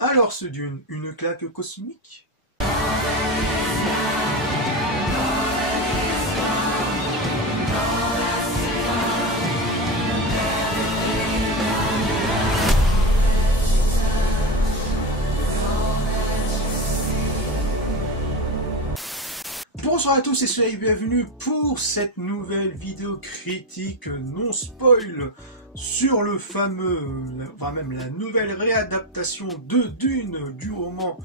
Alors ce Dune, une claque cosmique? Bonsoir à tous et soyez bienvenus pour cette nouvelle vidéo critique non spoil sur le fameux, enfin même la nouvelle réadaptation de Dune du roman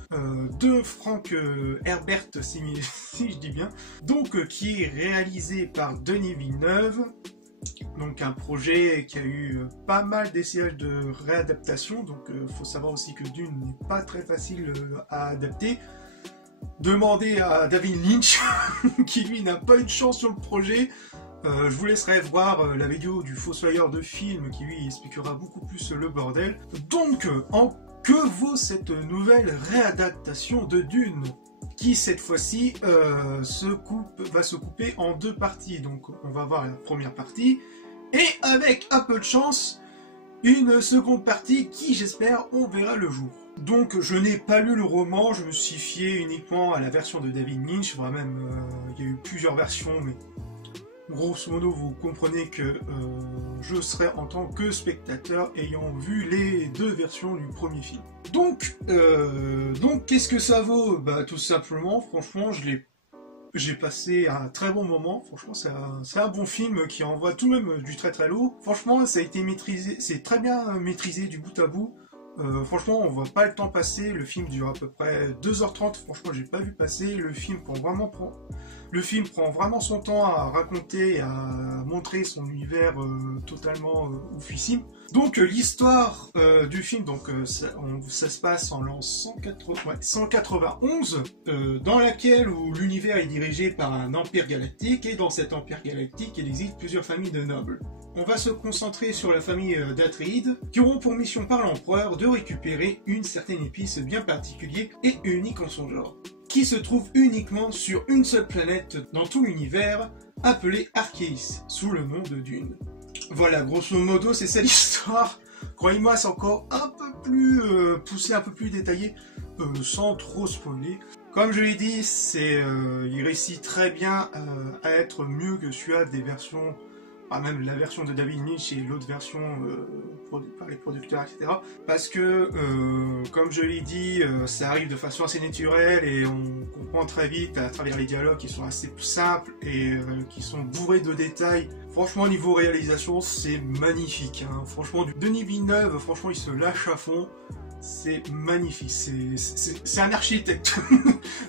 de Frank Herbert, si je dis bien, donc qui est réalisé par Denis Villeneuve. Donc un projet qui a eu pas mal d'essayages de réadaptation, donc faut savoir aussi que Dune n'est pas très facile à adapter. Demandez à David Lynch, qui lui n'a pas eu de chance sur le projet. Je vous laisserai voir la vidéo du fossoyeur de film qui lui expliquera beaucoup plus le bordel. Donc, que vaut cette nouvelle réadaptation de Dune qui cette fois-ci va se couper en deux parties. Donc on va voir la première partie et avec un peu de chance une seconde partie qui, j'espère, on verra le jour. Donc je n'ai pas lu le roman, je me suis fié uniquement à la version de David Lynch, voire même il y a eu plusieurs versions, mais grosso modo vous comprenez que je serai en tant que spectateur ayant vu les deux versions du premier film. Donc qu'est-ce que ça vaut? Bah tout simplement, franchement j'ai passé un très bon moment, franchement c'est un bon film qui envoie tout de même du très très lourd. Franchement ça a été maîtrisé, c'est très bien maîtrisé du bout à bout. Franchement on voit pas le temps passer, le film dure à peu près 2h30, franchement j'ai pas vu passer, le film prend vraiment son temps à raconter et à montrer son univers totalement oufissime. Donc l'histoire du film, donc ça se passe en l'an 191, dans laquelle où l'univers est dirigé par un empire galactique, et dans cet empire galactique il existe plusieurs familles de nobles. On va se concentrer sur la famille d'Atreides, qui auront pour mission par l'empereur de récupérer une certaine épice bien particulière et unique en son genre, qui se trouve uniquement sur une seule planète dans tout l'univers, appelée Arkéis, sous le nom de Dune. Voilà, grosso modo, c'est ça l'histoire. Croyez-moi, c'est encore un peu plus poussé, un peu plus détaillé, sans trop spoiler. Comme je l'ai dit, il réussit très bien à être mieux que celui des versions, même la version de David Lynch et l'autre version par les producteurs, etc. Parce que, comme je l'ai dit, ça arrive de façon assez naturelle et on comprend très vite à travers les dialogues qui sont assez simples et qui sont bourrés de détails. Franchement, niveau réalisation, c'est magnifique, hein. Franchement, Denis Villeneuve, franchement, il se lâche à fond. C'est magnifique, c'est un architecte.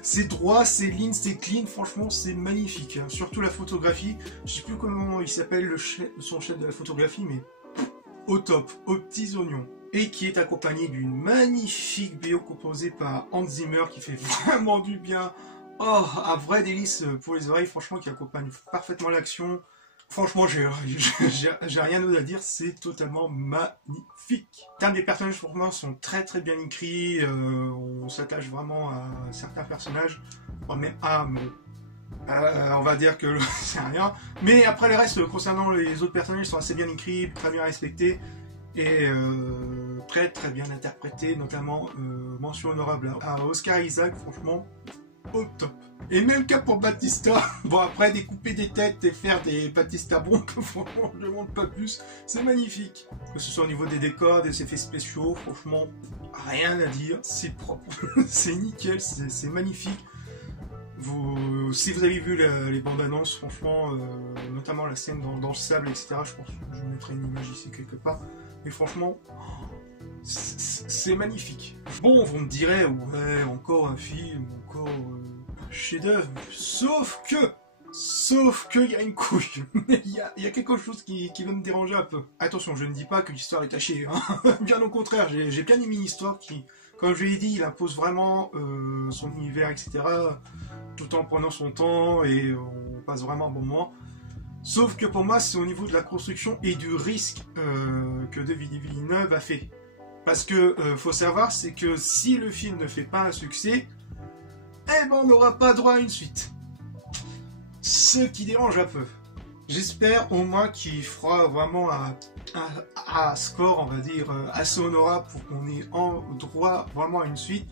C'est droit, c'est lean, c'est clean, franchement c'est magnifique, hein. Surtout la photographie, je sais plus comment il s'appelle son chef de la photographie, mais au top, aux petits oignons. Et qui est accompagné d'une magnifique BO composée par Hans Zimmer qui fait vraiment du bien. Oh, un vrai délice pour les oreilles, franchement, qui accompagne parfaitement l'action. Franchement, j'ai rien d'autre à dire, c'est totalement magnifique. En termes des personnages, pour moi, sont très très bien écrits, on s'attache vraiment à certains personnages. On va dire que c'est rien. Mais après le reste, concernant les autres personnages, sont assez bien écrits, très bien respectés, et très très bien interprétés, notamment mention honorable à Oscar Isaac, franchement, au top. Et même cas pour Batista, bon après découper des têtes et faire des Batista bombes, franchement je ne demande pas plus, c'est magnifique. Que ce soit au niveau des décors, des effets spéciaux, franchement rien à dire, c'est propre, c'est nickel, c'est magnifique. Si vous avez vu les bandes annonces, franchement, notamment la scène dans le sable, etc., je pense que je vous mettrai une image ici quelque part, mais franchement, c'est magnifique. Bon, vous me direz, ouais, encore un film, encore chef-d'œuvre, sauf que il y a une couille, il y a quelque chose qui va me déranger un peu. Attention, je ne dis pas que l'histoire est tachée, hein. Bien au contraire, j'ai bien aimé une histoire qui, comme je l'ai dit, il impose vraiment son univers, etc., tout en prenant son temps et on passe vraiment un bon moment. Sauf que pour moi, c'est au niveau de la construction et du risque que Denis Villeneuve a fait. Parce que faut savoir, c'est que si le film ne fait pas un succès, eh ben on n'aura pas droit à une suite. Ce qui dérange un peu. J'espère au moins qu'il fera vraiment un score, on va dire, assez honorable pour qu'on ait en droit vraiment à une suite.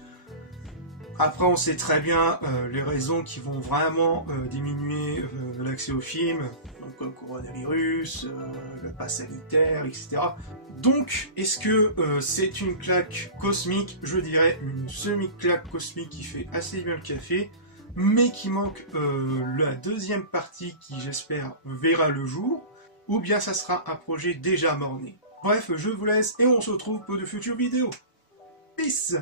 Après, on sait très bien les raisons qui vont vraiment diminuer l'accès au film, donc comme le coronavirus, le pass sanitaire, etc. Donc, est-ce que c'est une claque cosmique? Je dirais une semi-claque cosmique qui fait assez bien le café, mais qui manque la deuxième partie qui, j'espère, verra le jour, ou bien ça sera un projet déjà mort-né. Bref, je vous laisse et on se retrouve pour de futures vidéos. Peace!